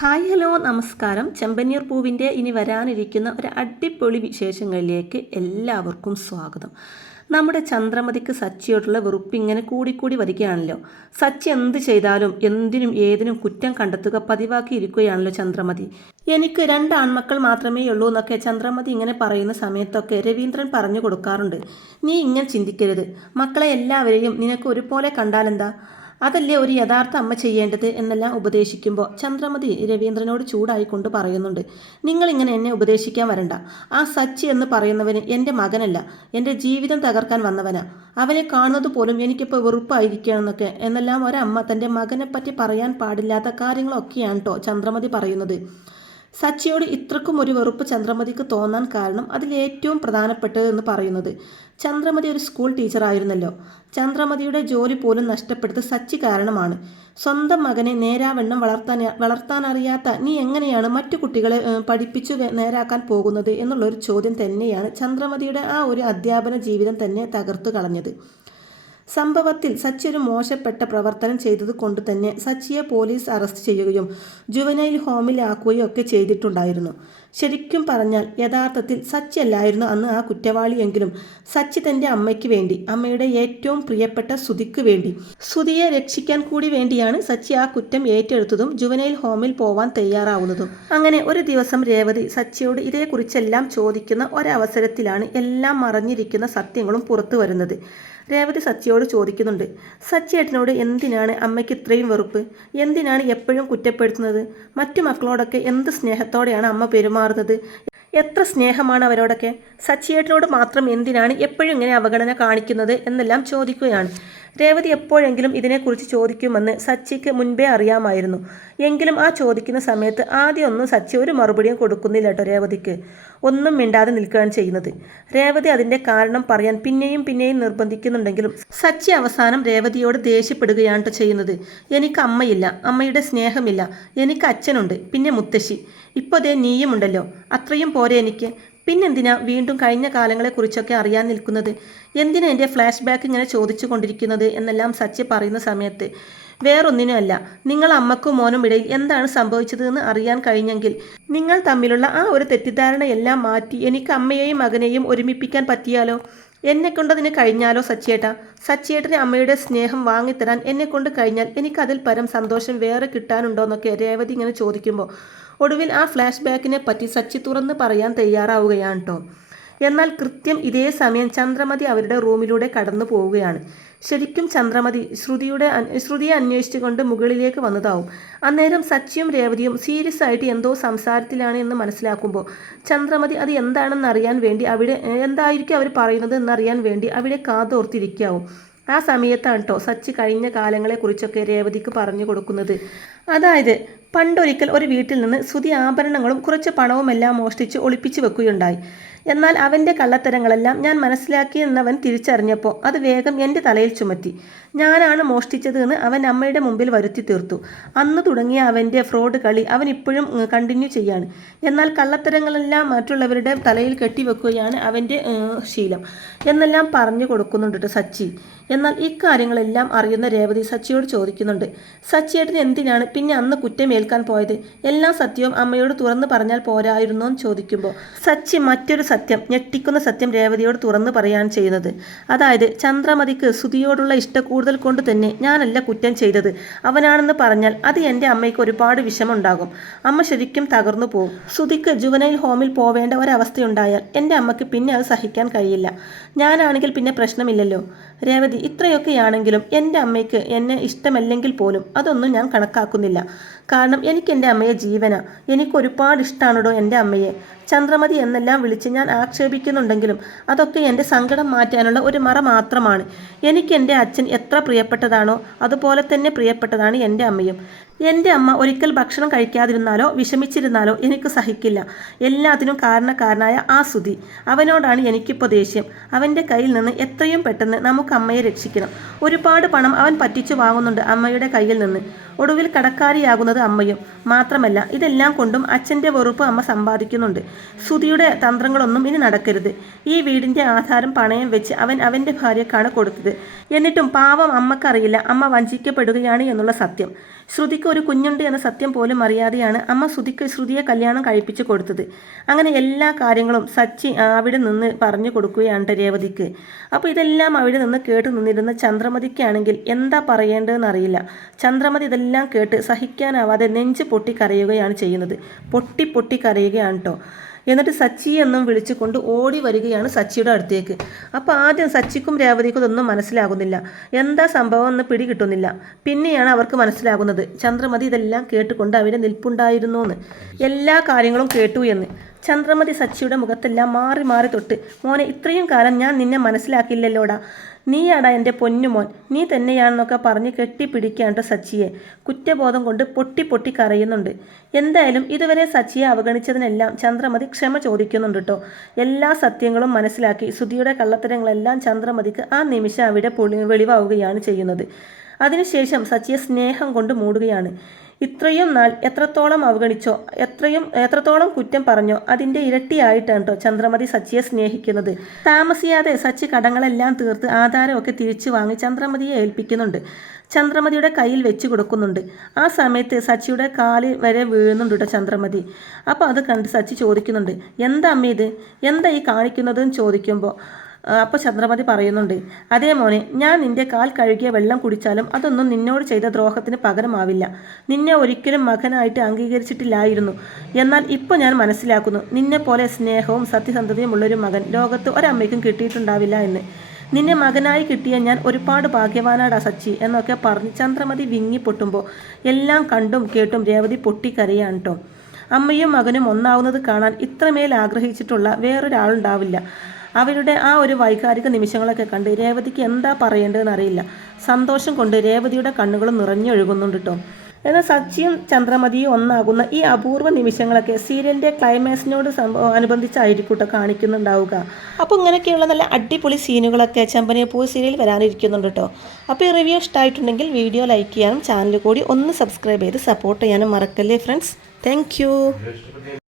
Hi hello നമസ്കാരം. ചെമ്പന്നീർ പൂവിന്റെ ഇനി വരാനിരിക്കുന്ന ഒരു അടിപൊളി വിശേഷങ്ങളിലേക്ക് എല്ലാവർക്കും സ്വാഗതം. നമ്മുടെ ചന്ദ്രമതിക്ക് സച്ചിയോടുള്ള വെറുപ്പ് ഇങ്ങനെ കൂടിക്കൂടി വരികയാണല്ലോ. സച്ചി എന്ത് ചെയ്താലും എന്തിനും ഏതിനും കുറ്റം കണ്ടെത്തുക പതിവാക്കിയിരിക്കുകയാണല്ലോ ചന്ദ്രമതി. എനിക്ക് രണ്ട് ആൺമക്കൾ മാത്രമേ ഉള്ളൂ എന്നൊക്കെ ചന്ദ്രമതി ഇങ്ങനെ പറയുന്ന സമയത്തൊക്കെ രവീന്ദ്രൻ പറഞ്ഞു കൊടുക്കാറുണ്ട്. നീ ഇങ്ങനെ ചിന്തിക്കരുത്. മക്കളെ എല്ലാവരെയും നിനക്ക് ഒരുപോലെ കണ്ടാലെന്താ? അതല്ലേ ഒരു യഥാർത്ഥ അമ്മ ചെയ്യേണ്ടത് എന്നെല്ലാം ഉപദേശിക്കുമ്പോൾ ചന്ദ്രമതി രവീന്ദ്രനോട് ചൂടായിക്കൊണ്ട് പറയുന്നുണ്ട്. നിങ്ങളിങ്ങനെ എന്നെ ഉപദേശിക്കാൻ വരണ്ട. ആ സച്ചി എന്ന് പറയുന്നവന് എന്റെ മകനല്ല. എന്റെ ജീവിതം തകർക്കാൻ വന്നവനാ. അവനെ കാണുന്നത് പോലും എനിക്കിപ്പോൾ വെറുപ്പായിരിക്കുകയാണെന്നൊക്കെ എന്നെല്ലാം ഒരമ്മ തന്റെ മകനെപ്പറ്റി പറ്റി പറയാൻ പാടില്ലാത്ത കാര്യങ്ങളൊക്കെയാണ് കേട്ടോ ചന്ദ്രമതി പറയുന്നത്. സച്ചിയോട് ഇത്രക്കും ഒരു വെറുപ്പ് ചന്ദ്രമതിക്ക് തോന്നാൻ കാരണം അതിലേറ്റവും പ്രധാനപ്പെട്ടത് എന്ന് പറയുന്നത്. ചന്ദ്രമതി ഒരു സ്കൂൾ ടീച്ചറായിരുന്നല്ലോ ചന്ദ്രമതിയുടെ ജോലി പോലും നഷ്ടപ്പെടുത്ത സച്ചി കാരണമാണ്. സ്വന്തം മകനെ നേരാവണ്ണം വളർത്താൻ അറിയാത്ത നീ എങ്ങനെയാണ് മറ്റു കുട്ടികളെ പഠിപ്പിച്ചു നേരാക്കാൻ പോകുന്നത് എന്നുള്ളൊരു ചോദ്യം തന്നെയാണ് ചന്ദ്രമതിയുടെ ആ ഒരു അധ്യാപന ജീവിതം തന്നെ തകർത്തു കളഞ്ഞത്. സംഭവത്തിൽ സച്ചി ഒരു മോശപ്പെട്ട പ്രവർത്തനം ചെയ്തത് കൊണ്ട് തന്നെ സച്ചിയെ പോലീസ് അറസ്റ്റ് ചെയ്യുകയും ജുവനൈൽ ഹോമിലാക്കുകയും ഒക്കെ ചെയ്തിട്ടുണ്ടായിരുന്നു. ശരിക്കും പറഞ്ഞാൽ യഥാർത്ഥത്തിൽ സച്ചി അല്ലായിരുന്നു അന്ന് ആ കുറ്റവാളിയെങ്കിലും. സച്ചി തന്റെ അമ്മയ്ക്ക് വേണ്ടി അമ്മയുടെ ഏറ്റവും പ്രിയപ്പെട്ട സുതിക്ക് വേണ്ടി. സുതിയെ രക്ഷിക്കാൻ കൂടി വേണ്ടിയാണ് സച്ചി ആ കുറ്റം ഏറ്റെടുത്തതും ജുവനൈൽ ഹോമിൽ പോവാൻ തയ്യാറാവുന്നതും. അങ്ങനെ ഒരു ദിവസം രേവതി സച്ചിയോട് ഇതേക്കുറിച്ചെല്ലാം ചോദിക്കുന്ന ഒരവസരത്തിലാണ് എല്ലാം മറഞ്ഞിരിക്കുന്ന സത്യങ്ങളും പുറത്തു വരുന്നത്. രേവതി സച്ചിയോട് ചോദിക്കുന്നുണ്ട് സച്ചിയേട്ടനോട് എന്തിനാണ് അമ്മയ്ക്ക് ഇത്രയും വെറുപ്പ്? എന്തിനാണ് എപ്പോഴും കുറ്റപ്പെടുത്തുന്നത്? മറ്റു മക്കളോടൊക്കെ എന്ത് സ്നേഹത്തോടെയാണ് അമ്മ പെരുമാറുന്നത്? എത്ര സ്നേഹമാണ് അവരോടൊക്കെ? സച്ചിയേട്ടനോട് മാത്രം എന്തിനാണ് എപ്പോഴും ഇങ്ങനെ അവഗണന കാണിക്കുന്നത് എന്നെല്ലാം ചോദിക്കുകയാണ്. രേവതി എപ്പോഴെങ്കിലും ഇതിനെക്കുറിച്ച് ചോദിക്കുമെന്ന് സച്ചിക്ക് മുൻപേ അറിയാമായിരുന്നു. എങ്കിലും ആ ചോദിക്കുന്ന സമയത്ത് ആദ്യമൊന്നും സച്ചി ഒരു മറുപടിയും കൊടുക്കുന്നില്ല കേട്ടോ രേവതിക്ക്. ഒന്നും മിണ്ടാതെ നിൽക്കുകയാണ് ചെയ്യുന്നത്. രേവതി അതിന്റെ കാരണം പറയാൻ പിന്നെയും പിന്നെയും നിർബന്ധിക്കുന്നുണ്ടെങ്കിലും സച്ചി അവസാനം രേവതിയോട് ദേഷ്യപ്പെടുകയാണ് ചെയ്യുന്നത്. എനിക്ക് അമ്മയില്ല അമ്മയുടെ സ്നേഹമില്ല എനിക്ക് അച്ഛനുണ്ട് പിന്നെ മുത്തശ്ശി. ഇപ്പോൾ ദേ നീയുമുണ്ടല്ലോ. അത്രയും പോരെ എനിക്ക്. പിന്നെന്തിനാ വീണ്ടും കഴിഞ്ഞ കാലങ്ങളെക്കുറിച്ചൊക്കെ അറിയാൻ നിൽക്കുന്നത്? എന്തിനാ എന്റെ ഫ്ലാഷ് ബാക്ക് ഇങ്ങനെ ചോദിച്ചു കൊണ്ടിരിക്കുന്നത് എന്നെല്ലാം സച്ചി പറയുന്ന സമയത്ത്. വേറൊന്നിനുമല്ല നിങ്ങൾ അമ്മക്കും മോനും ഇടയിൽ എന്താണ് സംഭവിച്ചതെന്ന് അറിയാൻ കഴിഞ്ഞെങ്കിൽ നിങ്ങൾ തമ്മിലുള്ള ആ ഒരു തെറ്റിദ്ധാരണയെല്ലാം മാറ്റി എനിക്ക് അമ്മയെയും മകനെയും ഒരുമിപ്പിക്കാൻ പറ്റിയാലോ? എന്നെ കൊണ്ടതിന് കഴിഞ്ഞാലോ സച്ചിയേട്ടാ? സച്ചിയേട്ടന് അമ്മയുടെ സ്നേഹം വാങ്ങിത്തരാൻ എന്നെ കൊണ്ട് കഴിഞ്ഞാൽ എനിക്കതിൽ പരം സന്തോഷം വേറെ കിട്ടാനുണ്ടോന്നൊക്കെ രേവതി ഇങ്ങനെ ചോദിക്കുമ്പോൾ ഒടുവിൽ ആ ഫ്ലാഷ് ബാക്കിനെ പറ്റി സച്ചി തുറന്ന് പറയാൻ തയ്യാറാവുകയാണ് കേട്ടോ എന്നാൽ കൃത്യം ഇതേ സമയം ചന്ദ്രമതി അവരുടെ റൂമിലൂടെ കടന്നു പോവുകയാണ് ശരിക്കും ചന്ദ്രമതി ശ്രുതിയുടെ ശ്രുതിയെ അന്വേഷിച്ചുകൊണ്ട് മുകളിലേക്ക് വന്നതാവും. അന്നേരം സച്ചിയും രേവതിയും സീരിയസ് ആയിട്ട് എന്തോ സംസാരത്തിലാണ് എന്ന് മനസ്സിലാക്കുമ്പോൾ ചന്ദ്രമതി അത് എന്താണെന്ന് അറിയാൻ വേണ്ടി അവിടെ എന്തായിരിക്കും അവർ പറയുന്നത് എന്നറിയാൻ വേണ്ടി അവിടെ കാതോർത്തിരിക്കാവും. ആ സമയത്താണ് കേട്ടോ സച്ചി കഴിഞ്ഞ കാലങ്ങളെക്കുറിച്ചൊക്കെ രേവതിക്ക് പറഞ്ഞു കൊടുക്കുന്നത്. അതായത് പണ്ടൊരിക്കൽ ഒരു വീട്ടിൽ നിന്ന് സുതി ആഭരണങ്ങളും കുറച്ച് പണവുമെല്ലാം മോഷ്ടിച്ച് ഒളിപ്പിച്ചു വെക്കുകയുണ്ടായി. എന്നാൽ അവന്റെ കള്ളത്തരങ്ങളെല്ലാം ഞാൻ മനസ്സിലാക്കിയെന്നവൻ തിരിച്ചറിഞ്ഞപ്പോൾ അത് വേഗം എന്റെ തലയിൽ ചുമത്തി. ഞാനാണ് മോഷ്ടിച്ചത് എന്ന് അവൻ അമ്മയുടെ മുമ്പിൽ വരുത്തി തീർത്തു. അന്ന് തുടങ്ങിയ അവന്റെ ഫ്രോഡ് കളി അവൻ ഇപ്പോഴും കണ്ടിന്യൂ ചെയ്യാണ്. എന്നാൽ കള്ളത്തരങ്ങളെല്ലാം മറ്റുള്ളവരുടെ തലയിൽ കെട്ടിവെക്കുകയാണ് അവന്റെ ശീലം. എന്നെല്ലാം പറഞ്ഞു കൊടുക്കുന്നുണ്ട് കേട്ടോ സച്ചി. എന്നാൽ ഇക്കാര്യങ്ങളെല്ലാം അറിയുന്ന രേവതി സച്ചിയോട് ചോദിക്കുന്നുണ്ട്. സച്ചിയേട്ടന് എന്തിനാണ് പിന്നെ അന്ന് കുറ്റമേൽക്കാൻ പോയത്? എല്ലാ സത്യവും അമ്മയോട് തുറന്നു പറഞ്ഞാൽ പോരായിരുന്നോ എന്ന് ചോദിക്കുമ്പോൾ സച്ചി മറ്റൊരു സത്യം ഞെട്ടിക്കുന്ന സത്യം രേവതിയോട് തുറന്നു പറയാൻ ചെയ്യുന്നത്. അതായത് ചന്ദ്രമതിക്ക് സുതിയോടുള്ള ഇഷ്ടക്കൂടുതൽ കൊണ്ട് തന്നെ ഞാനല്ല കുറ്റം ചെയ്തത്. അവനാണെന്ന് പറഞ്ഞാൽ അത് എന്റെ അമ്മയ്ക്ക് ഒരുപാട് വിഷമുണ്ടാകും അമ്മ ശരിക്കും തകർന്നു പോകും സുതിക്ക് ജുവനൈൽ ഹോമിൽ പോവേണ്ട ഒരവസ്ഥയുണ്ടായാൽ എന്റെ അമ്മയ്ക്ക് പിന്നെ അത് സഹിക്കാൻ കഴിയില്ല. ഞാനാണെങ്കിൽ പിന്നെ പ്രശ്നമില്ലല്ലോ. രേവതി ഇത്രയൊക്കെയാണെങ്കിലും എന്റെ അമ്മയ്ക്ക് എന്നെ ഇഷ്ടമല്ലെങ്കിൽ പോലും അതൊന്നും ഞാൻ കണക്കാക്കുന്നില്ല. കാരണം എനിക്ക് എന്റെ അമ്മയെ ജീവന. എനിക്ക് ഒരുപാട് ഇഷ്ടമാണോ എന്റെ അമ്മയെ. ചന്ദ്രമതി എന്നെല്ലാം വിളിച്ച് ഞാൻ ആക്ഷേപിക്കുന്നുണ്ടെങ്കിലും അതൊക്കെ എന്റെ സങ്കടം മാറ്റാനുള്ള ഒരു മറ മാത്രമാണ്. എനിക്ക് എന്റെ അച്ഛൻ എത്ര പ്രിയപ്പെട്ടതാണോ അതുപോലെ തന്നെ പ്രിയപ്പെട്ടതാണ് എന്റെ അമ്മയും. എന്റെ അമ്മ ഒരിക്കൽ ഭക്ഷണം കഴിക്കാതിരുന്നാലോ വിഷമിച്ചിരുന്നാലോ എനിക്ക് സഹിക്കില്ല. എല്ലാത്തിനും കാരണക്കാരനായ ആ സുതി അവനോടാണ് എനിക്കിപ്പോൾ ദേഷ്യം. അവന്റെ കയ്യിൽ നിന്ന് എത്രയും പെട്ടെന്ന് നമുക്ക് അമ്മയെ രക്ഷിക്കണം. ഒരുപാട് പണം അവൻ പറ്റിച്ചു വാങ്ങുന്നുണ്ട് അമ്മയുടെ കയ്യിൽ നിന്ന്. ഒടുവിൽ കടക്കാരിയാകുന്നത് അമ്മയും. മാത്രമല്ല ഇതെല്ലാം കൊണ്ടും അച്ഛന്റെ വെറുപ്പ് അമ്മ സമ്പാദിക്കുന്നുണ്ട്. സുധിയുടെ തന്ത്രങ്ങളൊന്നും ഇനി നടക്കരുത്. ഈ വീടിന്റെ ആധാരം പണയം വെച്ച് അവൻ അവന്റെ ഭാര്യക്കാണ് കൊടുത്തത്. എന്നിട്ടും പാവം അമ്മക്കറിയില്ല അമ്മ വഞ്ചിക്കപ്പെടുകയാണ് എന്നുള്ള സത്യം. ശ്രുതിക്ക് ഒരു കുഞ്ഞുണ്ട് എന്ന സത്യം പോലും അറിയാതെയാണ് അമ്മ ശ്രുതിക്ക് ശ്രുതിയെ കല്യാണം കഴിപ്പിച്ചു കൊടുത്തത്. അങ്ങനെ എല്ലാ കാര്യങ്ങളും സച്ചി അവിടെ നിന്ന് പറഞ്ഞു കൊടുക്കുകയാണ് രേവതിക്ക്. അപ്പോൾ ഇതെല്ലാം അവിടെ നിന്ന് കേട്ട് നിന്നിരുന്ന ചന്ദ്രമതിക്കാണെങ്കിൽ എന്താ പറയേണ്ടതെന്ന് അറിയില്ല ചന്ദ്രമതി ഇതെല്ലാം കേട്ട് സഹിക്കാനാവാതെ നെഞ്ച് പൊട്ടി കരയുകയാണ് ചെയ്യുന്നത്. പൊട്ടി പൊട്ടി കരയുകയാണ് കേട്ടോ എന്നിട്ട് സച്ചി എന്നും വിളിച്ചുകൊണ്ട് ഓടി വരികയാണ് സച്ചിയുടെ അടുത്തേക്ക്. അപ്പോൾ ആദ്യം സച്ചിക്കും രേവതിക്കും ഇതൊന്നും മനസ്സിലാകുന്നില്ല. എന്താ സംഭവം എന്ന് പിടി കിട്ടുന്നില്ല. പിന്നെയാണ് അവർക്ക് മനസ്സിലാകുന്നത്. ചന്ദ്രമതി ഇതെല്ലാം കേട്ടുകൊണ്ട് അവിടെ നിൽപ്പുണ്ടായിരുന്നു എന്ന് എല്ലാ കാര്യങ്ങളും കേട്ടു എന്ന്. ചന്ദ്രമതി സച്ചിയുടെ മുഖത്തെല്ലാം മാറി മാറി തൊട്ട്. മോനെ ഇത്രയും കാലം ഞാൻ നിന്നെ മനസ്സിലാക്കിയില്ലല്ലോടാ. നീയാടാ എന്റെ പൊന്നുമോൻ. നീ തന്നെയാണെന്നൊക്കെ പറഞ്ഞ് കെട്ടിപ്പിടിക്കാണ്ട് സച്ചിയെ. കുറ്റബോധം കൊണ്ട് പൊട്ടി പൊട്ടി കരയുന്നുണ്ട്. എന്തായാലും ഇതുവരെ സച്ചിയെ അവഗണിച്ചതിനെല്ലാം ചന്ദ്രമതി ക്ഷമ ചോദിക്കുന്നുണ്ട് കേട്ടോ എല്ലാ സത്യങ്ങളും മനസ്സിലാക്കി സുധിയുടെ കള്ളത്തരങ്ങളെല്ലാം ചന്ദ്രമതിക്ക് ആ നിമിഷം അവിടെ പൊളി വെളിവാവുകയാണ് ചെയ്യുന്നത്. അതിനുശേഷം സച്ചിയെ സ്നേഹം കൊണ്ട് മൂടുകയാണ്. ഇത്രയും നാൾ എത്രത്തോളം അവഗണിച്ചോ എത്രയും എത്രത്തോളം കുറ്റം പറഞ്ഞോ അതിന്റെ ഇരട്ടിയായിട്ടാണ് കേട്ടോ ചന്ദ്രമതി സച്ചിയെ സ്നേഹിക്കുന്നത്. താമസിയാതെ സച്ചി കടങ്ങളെല്ലാം തീർത്ത് ആധാരമൊക്കെ തിരിച്ചു വാങ്ങി ചന്ദ്രമതിയെ ഏൽപ്പിക്കുന്നുണ്ട്. ചന്ദ്രമതിയുടെ കയ്യിൽ വെച്ച് കൊടുക്കുന്നുണ്ട്. ആ സമയത്ത് സച്ചിയുടെ കാലിൽ വരെ വീഴുന്നുണ്ട് കേട്ടോ ചന്ദ്രമതി. അപ്പോൾ അത് കണ്ട് സച്ചി ചോദിക്കുന്നുണ്ട് എന്താ അമ്മ ഇത്? എന്താ ഈ കാണിക്കുന്നതെന്ന് ചോദിക്കുമ്പോൾ അപ്പോൾ ചന്ദ്രമതി പറയുന്നുണ്ട് അതേ മോനെ ഞാൻ നിന്റെ കാൽ കഴുകിയ വെള്ളം കുടിച്ചാലും അതൊന്നും നിന്നോട് ചെയ്ത ദ്രോഹത്തിന് പകരമാവില്ല. നിന്നെ ഒരിക്കലും മകനായിട്ട് അംഗീകരിച്ചിട്ടില്ലായിരുന്നു. എന്നാൽ ഇപ്പോൾ ഞാൻ മനസ്സിലാക്കുന്നു നിന്നെ പോലെ സ്നേഹവും സത്യസന്ധതയും ഉള്ളൊരു മകൻ ലോകത്ത് ഒരമ്മയ്ക്കും കിട്ടിയിട്ടുണ്ടാവില്ല എന്ന്. നിന്നെ മകനായി കിട്ടിയ ഞാൻ ഒരുപാട് ഭാഗ്യവാനാടാ സച്ചി എന്നൊക്കെ പറഞ്ഞ് ചന്ദ്രമതി വിങ്ങി പൊട്ടുമ്പോൾ എല്ലാം കണ്ടും കേട്ടും രേവതി പൊട്ടിക്കരയാണ് കേട്ടോ അമ്മയും മകനും ഒന്നാവുന്നത് കാണാൻ ഇത്രമേൽ ആഗ്രഹിച്ചിട്ടുള്ള വേറൊരാളുണ്ടാവില്ല. അവരുടെ ആ ഒരു വൈകാരിക നിമിഷങ്ങളൊക്കെ കണ്ട് രേവതിക്ക് എന്താ പറയേണ്ടതെന്ന് അറിയില്ല. സന്തോഷം കൊണ്ട് രേവതിയുടെ കണ്ണുകൾ നിറഞ്ഞൊഴുകുന്നുണ്ട് കേട്ടോ എന്നാൽ സച്ചിയും ചന്ദ്രമതിയും ഒന്നാകുന്ന ഈ അപൂർവ നിമിഷങ്ങളൊക്കെ സീരിയലിന്റെ ക്ലൈമാക്സിനോട് അനുബന്ധിച്ചായിരിക്കും കാണിക്കുന്നുണ്ടാവുക. അപ്പോൾ ഇങ്ങനെയൊക്കെയുള്ള നല്ല അടിപൊളി സീനുകളൊക്കെ ചെമ്പനിയപ്പൂ സീരിയൽ വരാനിരിക്കുന്നുണ്ട് കേട്ടോ അപ്പോൾ ഈ റിവ്യൂ ഇഷ്ടമായിട്ടുണ്ടെങ്കിൽ വീഡിയോ ലൈക്ക് ചെയ്യാനും ചാനൽ കൂടി ഒന്ന് സബ്സ്ക്രൈബ് ചെയ്ത് സപ്പോർട്ട് ചെയ്യാനും മറക്കല്ലേ ഫ്രണ്ട്സ്? താങ്ക്